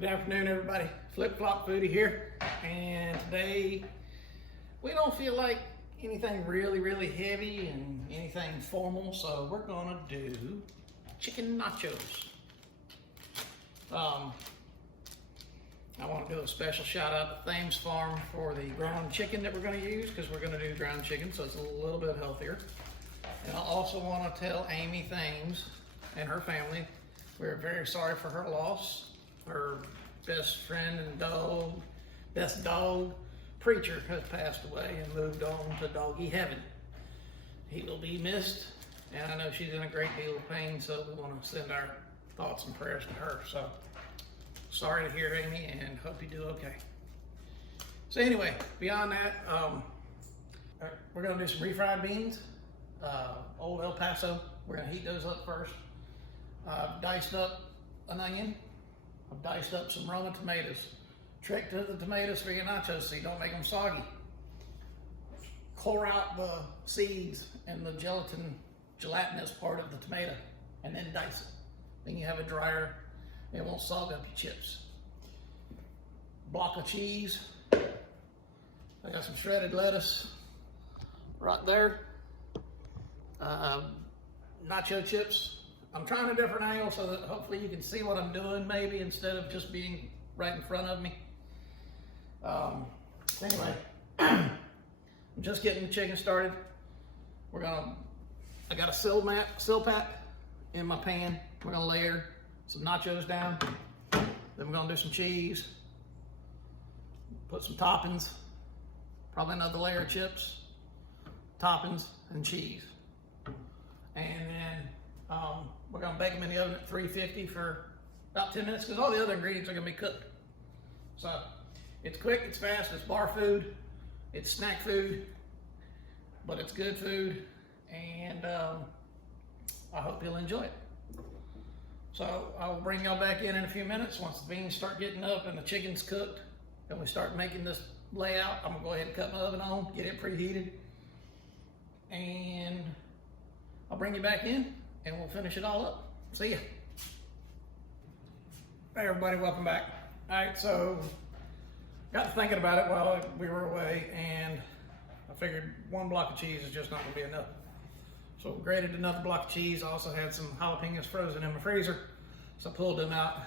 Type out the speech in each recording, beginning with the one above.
Good afternoon, everybody. Flip Flop Foodie here, and today we don't feel like anything really heavy and anything formal, so we're gonna do chicken nachos. I want to do a special shout out to Thames Farm for the ground chicken that we're going to use, because we're going to do ground chicken, so it's a little bit healthier. And I also want to tell Amy Thames and her family we're very sorry for her loss. Her best friend and best dog, Preacher, has passed away and moved on to doggy heaven. He will be missed, and I know she's in a great deal of pain, so we want to send our thoughts and prayers to her. So sorry to hear, Amy, and hope you do okay. So anyway, beyond that, we're gonna do some refried beans, old El Paso. We're gonna heat those up first. I've diced up an onion. I've diced up some Roma tomatoes. Trick to the tomatoes for your nachos so you don't make them soggy. Core out the seeds and the gelatinous part of the tomato, and then dice it. Then you have a drier, it won't sog up your chips. Block of cheese. I got some shredded lettuce right there. Nacho chips. I'm trying a different angle so that hopefully you can see what I'm doing, maybe, instead of just being right in front of me. Anyway, I'm just getting the chicken started. I got a sill pack in my pan. We're gonna layer some nachos down. Then we're gonna do some cheese. Put some toppings. Probably another layer of chips, toppings, and cheese. And then we're gonna bake them in the oven at 350 for about 10 minutes, because all the other ingredients are gonna be cooked. So it's quick, it's fast, it's bar food, it's snack food, but it's good food, and I hope you'll enjoy it. So I'll bring y'all back in a few minutes once the beans start getting up and the chicken's cooked, and we start making this layout. I'm gonna go ahead and cut my oven on, get it preheated, and I'll bring you back in and we'll finish it all up. See ya. Hey everybody, welcome back. All right, so got to thinking about it while we were away, and I figured one block of cheese is just not gonna be enough. So grated another block of cheese. I also had some jalapenos frozen in my freezer, so I pulled them out,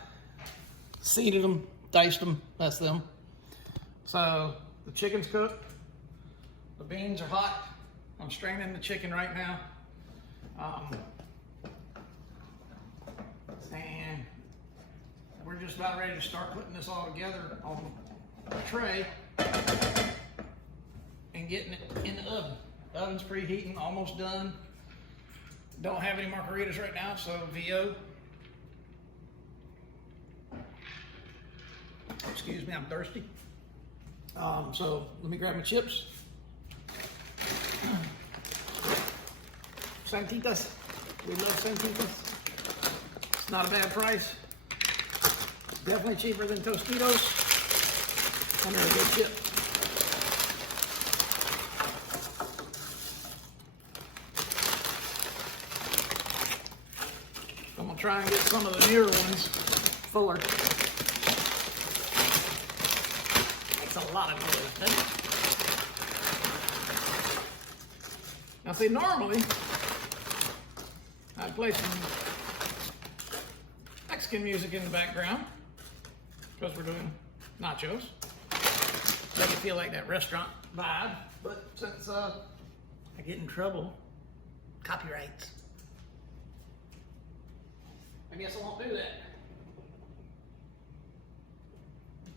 seeded them, diced them, that's them. So the chicken's cooked, the beans are hot. I'm straining the chicken right now. And we're just about ready to start putting this all together on a tray and getting it in the oven. The oven's preheating, almost done. Don't have any margaritas right now, so VO. Excuse me, I'm thirsty. So let me grab my chips. Santitas, we love Santitas. It's not a bad price. Definitely cheaper than Tostitos. And they're a good chip. I'm gonna try and get some of the newer ones fuller. Makes a lot of noise, doesn't it? Now see, normally I'd play some Mexican music in the background because we're doing nachos. Make it feel like that restaurant vibe, but since I get in trouble, copyrights, I guess I won't do that.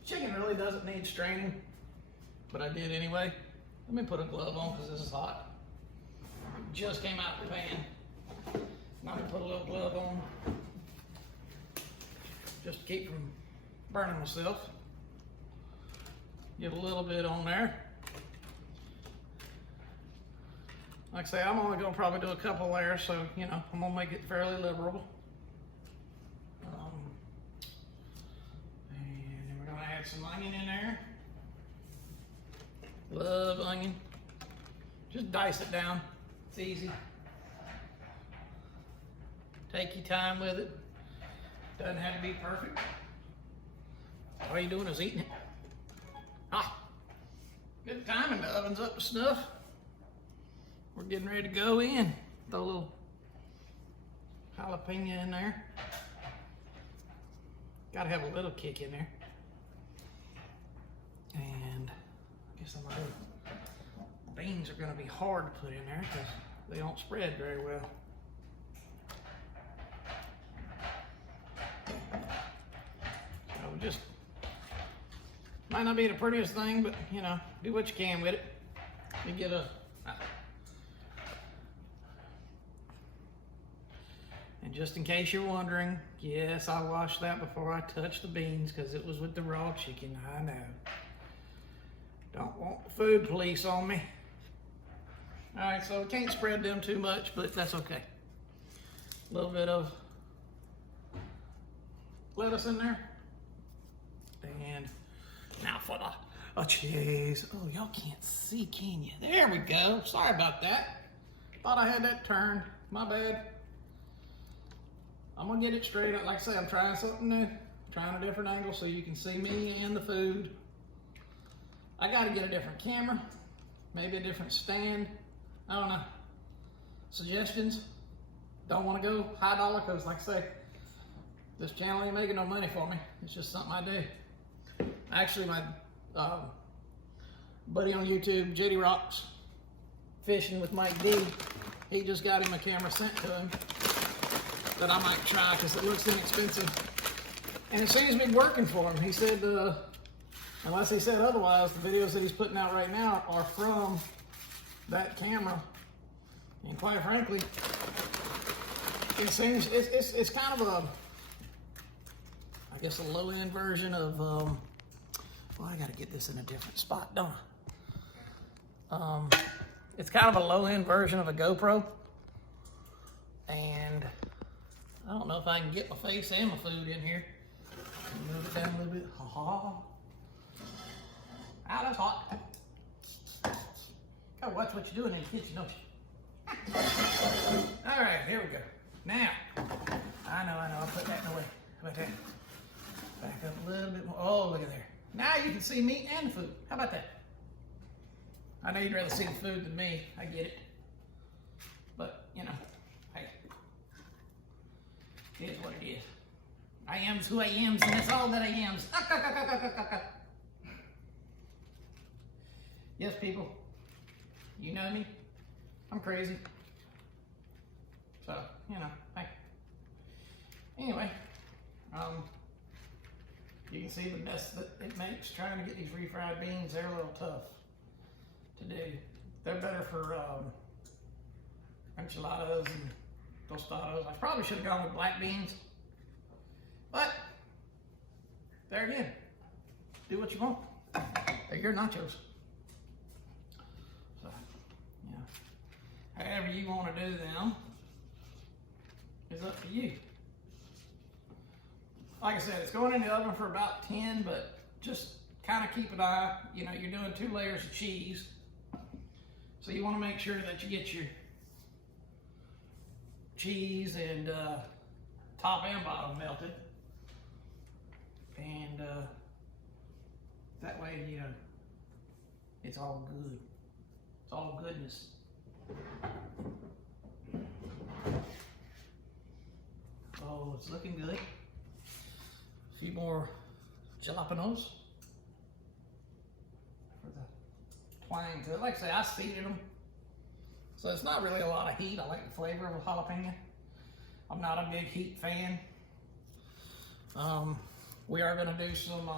Chicken really doesn't need straining, but I did anyway. Let me put a glove on because this is hot. It just came out of the pan. I'm gonna put a little glove on just to keep from burning myself. Get a little bit on there. Like I say, I'm only gonna probably do a couple layers, so you know, I'm gonna make it fairly liberal. And then we're gonna add some onion in there. Love onion. Just dice it down. It's easy. Take your time with it. Doesn't have to be perfect. All you doing is eating it. Ah, good timing, the oven's up to snuff. We're getting ready to go in. Throw a little jalapeno in there. Gotta have a little kick in there. And I guess some of the beans are gonna be hard to put in there because they don't spread very well. So just, might not be the prettiest thing, but you know, do what you can with it. You get a, and just in case you're wondering, yes, I washed that before I touched the beans because it was with the raw chicken, I know. Don't want the food police on me. All right, so we can't spread them too much, but that's okay. A little bit of lettuce in there. And now for the cheese. Oh, y'all can't see, can you? There we go. Sorry about that. Thought I had that turned. My bad. I'm gonna get it straight up. Like I say, I'm trying something new. Trying a different angle so you can see me and the food. I gotta get a different camera. Maybe a different stand. I don't know. Suggestions? Don't want to go high dollar because, like I say, this channel ain't making no money for me. It's just something I do. Actually, my buddy on YouTube, JD Rocks, Fishing with Mike D, he just got him a camera sent to him that I might try because it looks inexpensive. And it seems to be working for him. He said, unless he said otherwise, the videos that he's putting out right now are from that camera. And quite frankly, it seems it's kind of a, I guess, a low-end version of, well, I gotta get this in a different spot, don't I? It's kind of a low-end version of a GoPro. And I don't know if I can get my face and my food in here. Move it down a little bit. Ha-ha. Ow, that's hot. Gotta watch what you're doing in the kitchen, don't you? All right, here we go. Now, I know, I'll put that in the way. How about that? Back up a little bit more. Oh, look at there. Now you can see meat and food. How about that? I know you'd rather see the food than me. I get it. But, you know, hey, it is what it is. I am's who I am's, and that's all that I am's. Yes, people. You know me. I'm crazy. So, you know, hey. Anyway, you can see the mess that it makes trying to get these refried beans. They're a little tough to do. They're better for enchiladas and tostadas. I probably should have gone with black beans. But, there again, do what you want. They're your nachos. So, yeah. However you want to do them is up to you. Like I said, it's going in the oven for about 10, but just kind of keep an eye. You know, you're doing 2 layers of cheese. So you want to make sure that you get your cheese and top and bottom melted. And that way, you know, it's all good. It's all goodness. Oh, it's looking good. A few more jalapenos for the twang to it. Like I say, I seeded them. So it's not really a lot of heat. I like the flavor of a jalapeno. I'm not a big heat fan. We are gonna do some,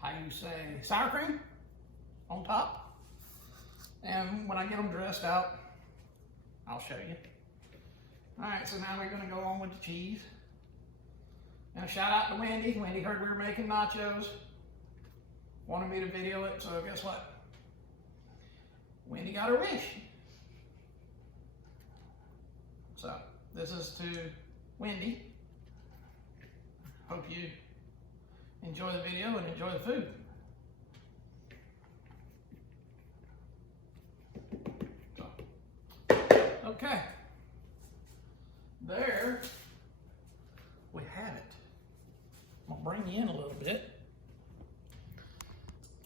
how you say, sour cream on top. And when I get them dressed out, I'll show you. All right, so now we're gonna go on with the cheese. And a shout out to Wendy. Wendy heard we were making nachos. Wanted me to video it, so guess what? Wendy got her wish. So, this is to Wendy. Hope you enjoy the video and enjoy the food. So, okay. There we have it. I'm gonna bring in a little bit.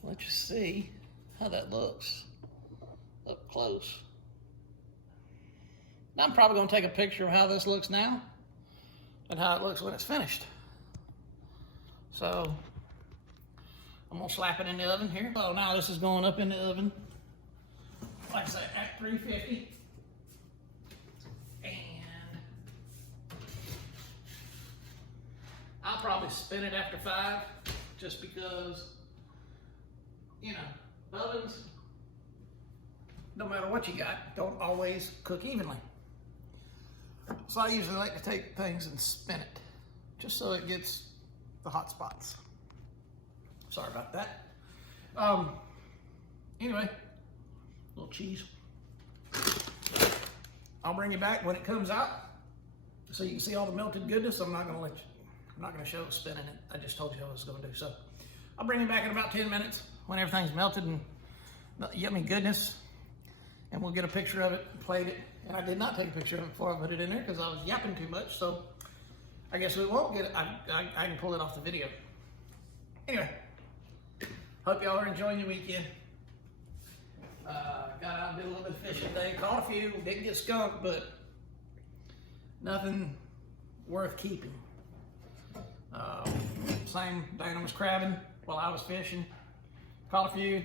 Let you see how that looks up close. Now I'm probably gonna take a picture of how this looks now and how it looks when it's finished. So I'm gonna slap it in the oven here. So now this is going up in the oven, like I say, at 350. And I'll probably spin it after 5, just because, you know, ovens, no matter what you got, don't always cook evenly. So I usually like to take things and spin it, just so it gets the hot spots. Sorry about that. Anyway, a little cheese. I'll bring you back when it comes out, so you can see all the melted goodness. I'm not gonna show it spinning it. I just told you what I was gonna do. So I'll bring you back in about 10 minutes when everything's melted and yummy goodness, and we'll get a picture of it and plate it. And I did not take a picture of it before I put it in there because I was yapping too much, so I guess we won't get it. I can pull it off the video. Anyway, hope y'all are enjoying your weekend. Got out and did a little bit of fishing today. Caught a few, didn't get skunked, but nothing worth keeping. Same, Dana was crabbing while I was fishing. Caught a few,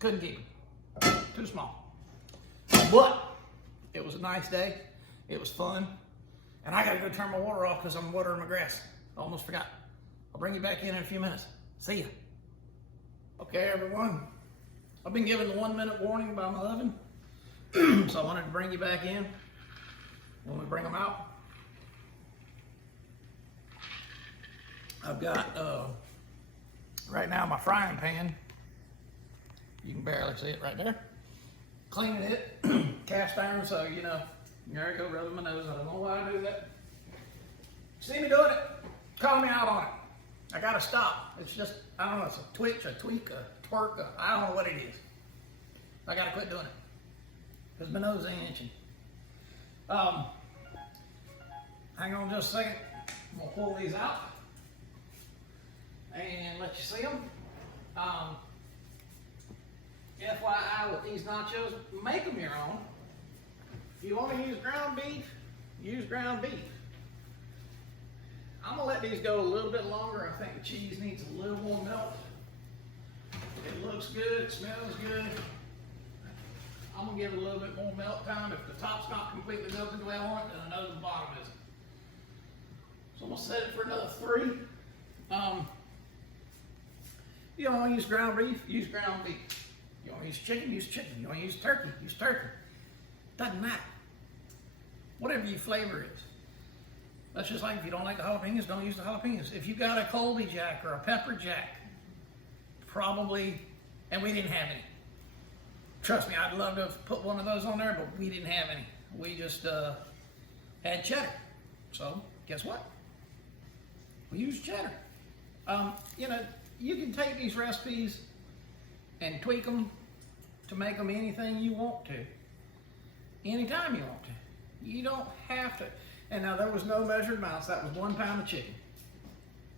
couldn't keep them, too small. But it was a nice day, it was fun, and I gotta go turn my water off because I'm watering my grass. Almost forgot. I'll bring you back in a few minutes. See ya. Okay, everyone. I've been given the 1-minute warning by my oven, so I wanted to bring you back in when we bring them out. I've got, right now, my frying pan. You can barely see it right there. Cleaning it, cast iron, so you know, there I go, rubbing my nose. I don't know why I do that. See me doing it, call me out on it. I gotta stop. It's just, I don't know, it's a twitch, a tweak, a twerk, I don't know what it is. I gotta quit doing it, because my nose ain't itching. Hang on just a second. I'm gonna pull these out and let you see them. FYI with these nachos, make them your own. If you want to use ground beef, use ground beef. I'm gonna let these go a little bit longer. I think the cheese needs a little more melt. It looks good, it smells good. I'm gonna give it a little bit more melt time. If the top's not completely melted the way I want it, then I know the bottom isn't. So I'm gonna set it for another 3. You don't want to use ground beef, use ground beef. You want to use chicken, use chicken. You want to use turkey, use turkey. Doesn't matter. Whatever your flavor is. That's just like if you don't like the jalapenos, don't use the jalapenos. If you got a Colby Jack or a Pepper Jack, probably, and we didn't have any. Trust me, I'd love to have put one of those on there, but we didn't have any. We just had cheddar. So, guess what? We used cheddar. You know, you can take these recipes and tweak them to make them anything you want to, anytime you want to. You don't have to. And now there was no measured amounts. That was 1 pound of chicken.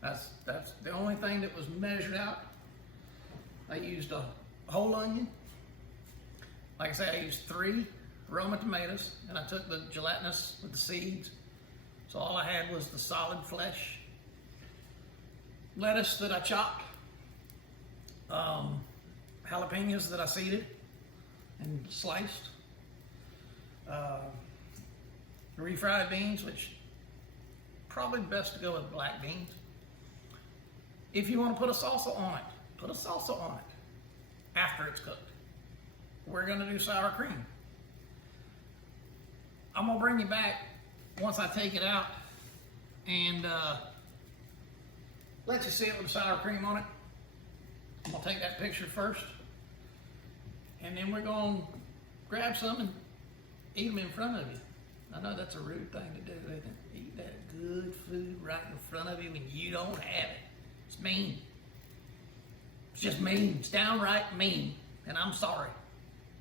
That's the only thing that was measured out. I used a whole onion. Like I said, I used 3 Roma tomatoes, and I took the gelatinous with the seeds. So all I had was the solid flesh. Lettuce that I chopped. Jalapenos that I seeded and sliced. Refried beans, which probably best to go with black beans. If you want to put a salsa on it, put a salsa on it after it's cooked. We're gonna do sour cream. I'm gonna bring you back once I take it out and let you see it with the sour cream on it. I'm gonna take that picture first, and then we're gonna grab some and eat them in front of you. I know that's a rude thing to do, isn't it? Eat that good food right in front of you when you don't have it. It's mean. It's just mean. It's downright mean, and I'm sorry.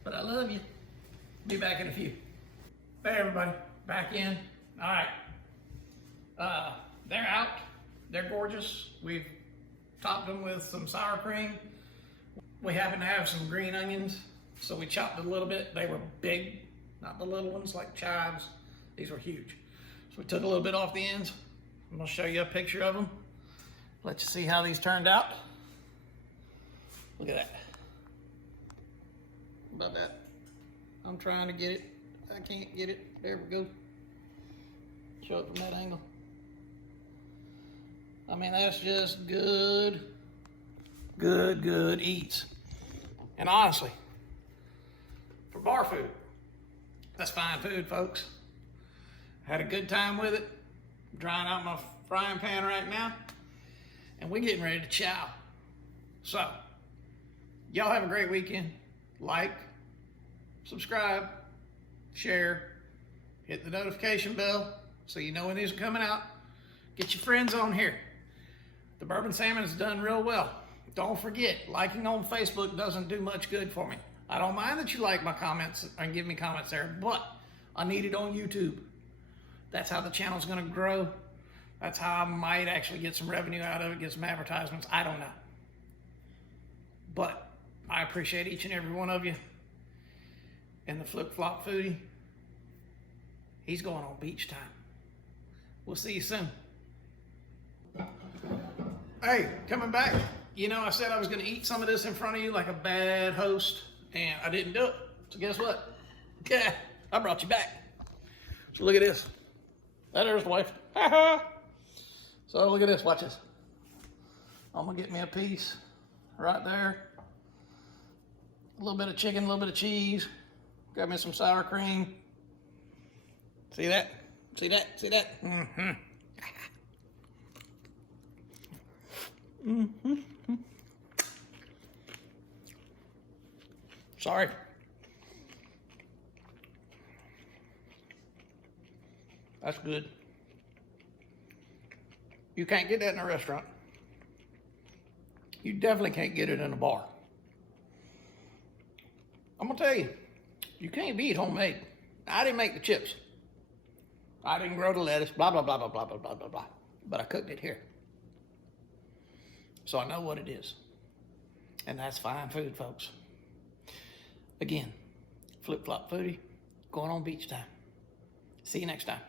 But I love you. Be back in a few. Hey everybody, back in. All right. They're out. They're gorgeous. We've topped them with some sour cream. We happen to have some green onions, so we chopped it a little bit. They were big, not the little ones like chives. These were huge. So we took a little bit off the ends. I'm gonna show you a picture of them. Let you see how these turned out. Look at that. How about that? I'm trying to get it. I can't get it. There we go. Show it from that angle. I mean, that's just good eats. And honestly, for bar food, that's fine food, folks. Had a good time with it. Drying out my frying pan right now. And we're getting ready to chow. So, y'all have a great weekend. Like, subscribe, share, hit the notification bell so you know when these are coming out. Get your friends on here. The bourbon salmon has done real well. Don't forget, liking on Facebook doesn't do much good for me. I don't mind that you like my comments and give me comments there, but I need it on YouTube. That's how the channel's gonna grow. That's how I might actually get some revenue out of it, get some advertisements. I don't know. But I appreciate each and every one of you. And the Flip Flop Foodie, he's going on beach time. We'll see you soon. Hey, coming back. You know, I said I was going to eat some of this in front of you like a bad host, and I didn't do it. So guess what? Yeah, I brought you back. So look at this. That there's the wife. So look at this. Watch this. I'm going to get me a piece right there. A little bit of chicken, a little bit of cheese. Grab me some sour cream. See that? See that? See that? Mm-hmm. Mm-hmm. Sorry. That's good. You can't get that in a restaurant. You definitely can't get it in a bar. I'm gonna tell you, you can't beat homemade. I didn't make the chips. I didn't grow the lettuce, blah, blah, blah, blah, blah, blah, blah, blah, blah. But I cooked it here. So I know what it is. And that's fine food, folks. Again, Flip Flop Foodie, going on beach time. See you next time.